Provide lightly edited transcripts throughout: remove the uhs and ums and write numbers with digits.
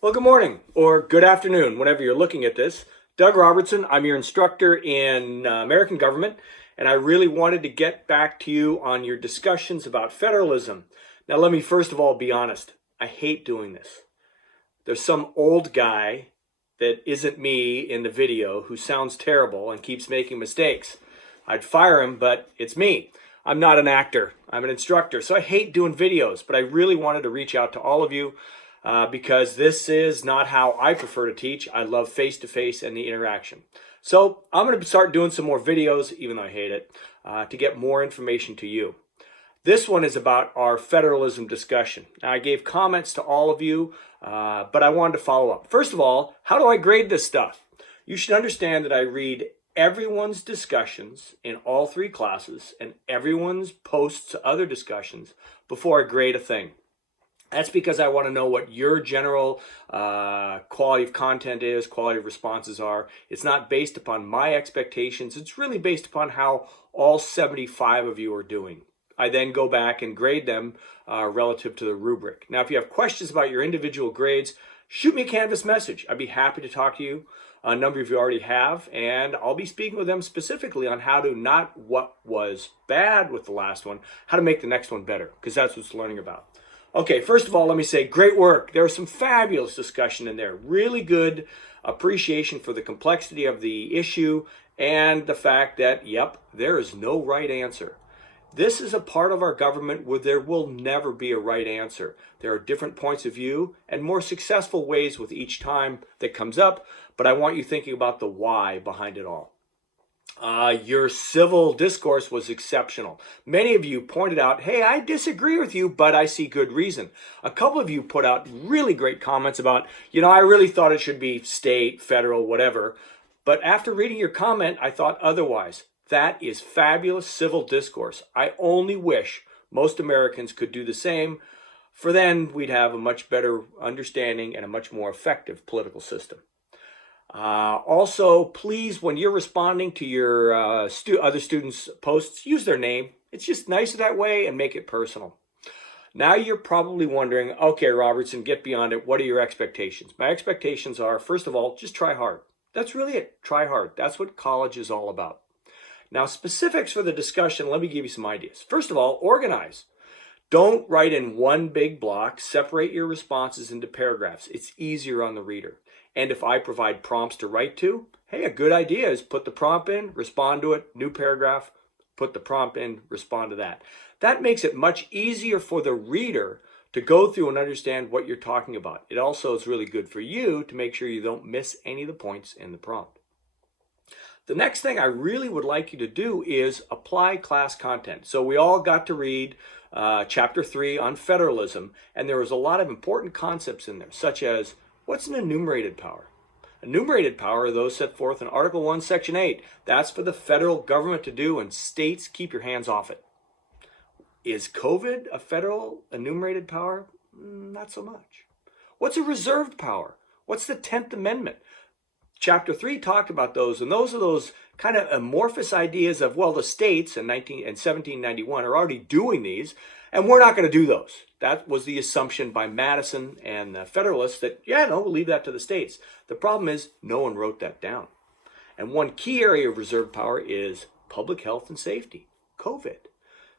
Well, good morning or good afternoon, whenever you're looking at this. Doug Robertson, I'm your instructor in American government, and I really wanted to get back to you on your discussions about federalism. Now, let me first of all be honest. I hate doing this. There's some old guy that isn't me in the video who sounds terrible and keeps making mistakes. I'd fire him, but it's me. I'm not an actor. I'm an instructor. So I hate doing videos, but I really wanted to reach out to all of you because this is not how I prefer to teach. I love face-to-face and the interaction. So I'm going to start doing some more videos, even though I hate it, to get more information to you. This one is about our federalism discussion. Now, I gave comments to all of you, but I wanted to follow up. First of all, how do I grade this stuff? You should understand that I read everyone's discussions in all three classes and everyone's posts to other discussions before I grade a thing. That's because I want to know what your general quality of content is, quality of responses are. It's not based upon my expectations. It's really based upon how all 75 of you are doing. I then go back and grade them relative to the rubric. Now, if you have questions about your individual grades, shoot me a Canvas message. I'd be happy to talk to you. A number of you already have, and I'll be speaking with them specifically on how to, not what was bad with the last one, how to make the next one better, because that's what it's learning about. Okay, first of all, let me say great work. There was some fabulous discussion in there. Really good appreciation for the complexity of the issue and the fact that, yep, there is no right answer. This is a part of our government where there will never be a right answer. There are different points of view and more successful ways with each time that comes up, but I want you thinking about the why behind it all. Your civil discourse was exceptional. Many of you pointed out, hey, I disagree with you, but I see good reason. A couple of you put out really great comments about, I really thought it should be state, federal, whatever. But after reading your comment, I thought otherwise. That is fabulous civil discourse. I only wish most Americans could do the same, for then we'd have a much better understanding and a much more effective political system. Also, please, when you're responding to your other students' posts, use their name. It's just nicer that way and make it personal. Now you're probably wondering, okay, Robertson, get beyond it. What are your expectations? My expectations are, first of all, just try hard. That's really it. Try hard. That's what college is all about. Now, specifics for the discussion, let me give you some ideas. First of all, organize. Don't write in one big block. Separate your responses into paragraphs. It's easier on the reader. And if I provide prompts to write to, hey, a good idea is put the prompt in, respond to it, new paragraph, put the prompt in, respond to that. That makes it much easier for the reader to go through and understand what you're talking about. It also is really good for you to make sure you don't miss any of the points in the prompt. The next thing I really would like you to do is apply class content. So we all got to read Chapter 3 on federalism, and there was a lot of important concepts in there, such as what's an enumerated power? Enumerated power are those set forth in Article 1, Section 8. That's for the federal government to do, and states keep your hands off it. Is COVID a federal enumerated power? Not so much. What's a reserved power? What's the 10th Amendment? Chapter 3 talked about those, and those are those kind of amorphous ideas of, well, the states in 1791 are already doing these, and we're not going to do those. That was the assumption by Madison and the Federalists that, we'll leave that to the states. The problem is no one wrote that down. And one key area of reserve power is public health and safety, COVID.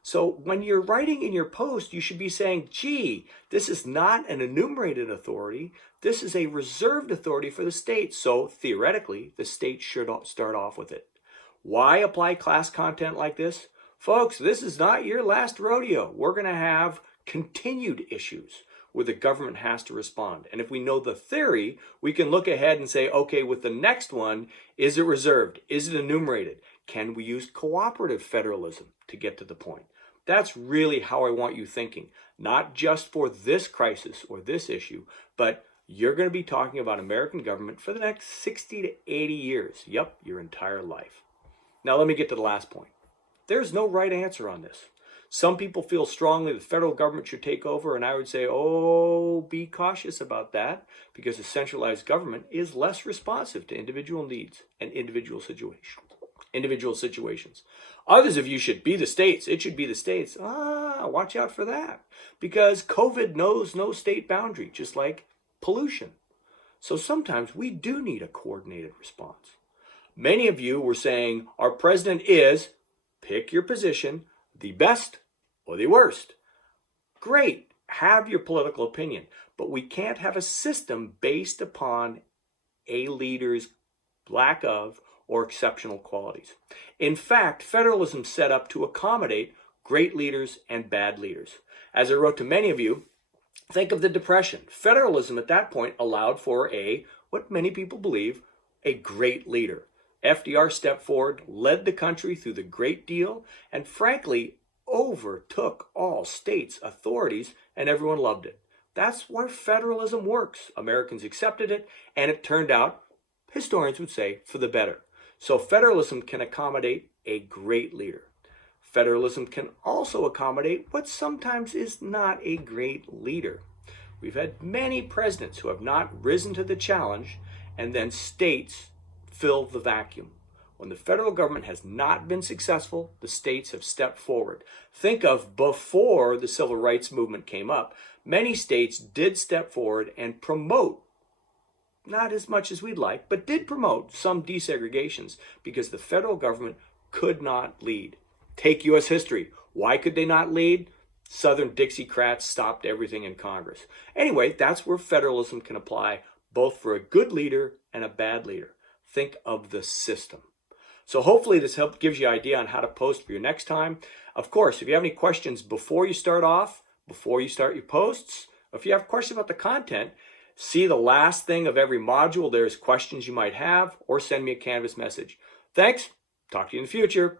So when you're writing in your post, you should be saying, gee, this is not an enumerated authority. This is a reserved authority for the state. So theoretically, the state should start off with it. Why apply class content like this? Folks, this is not your last rodeo. We're going to have continued issues where the government has to respond. And if we know the theory, we can look ahead and say, okay, with the next one, is it reserved? Is it enumerated? Can we use cooperative federalism to get to the point? That's really how I want you thinking, not just for this crisis or this issue, but you're going to be talking about American government for the next 60 to 80 years. Yep, your entire life. Now let me get to the last point. There's no right answer on this. Some people feel strongly the federal government should take over, and I would say, be cautious about that, because a centralized government is less responsive to individual needs and individual situations. Others of you should be the states. It should be the states. Watch out for that, because COVID knows no state boundary, just like pollution. So sometimes we do need a coordinated response. Many of you were saying our president is, pick your position, the best or the worst. Great, have your political opinion, but we can't have a system based upon a leader's lack of or exceptional qualities. In fact, federalism is set up to accommodate great leaders and bad leaders. As I wrote to many of you, think of the Depression. Federalism at that point allowed for what many people believe, a great leader. FDR stepped forward, led the country through the Great Deal, and frankly, overtook all states' authorities, and everyone loved it. That's where federalism works. Americans accepted it, and it turned out, historians would say, for the better. So federalism can accommodate a great leader. Federalism can also accommodate what sometimes is not a great leader. We've had many presidents who have not risen to the challenge, and then states fill the vacuum. When the federal government has not been successful, the states have stepped forward. Think of before the civil rights movement came up, many states did step forward and promote, not as much as we'd like, but did promote some desegregations because the federal government could not lead. Take U.S. history. Why could they not lead? Southern Dixiecrats stopped everything in Congress. Anyway, that's where federalism can apply both for a good leader and a bad leader. Think of the system. So hopefully this gives you an idea on how to post for your next time. Of course, if you have any questions before you start your posts, or if you have questions about the content, see the last thing of every module. There's questions you might have, or send me a Canvas message. Thanks. Talk to you in the future.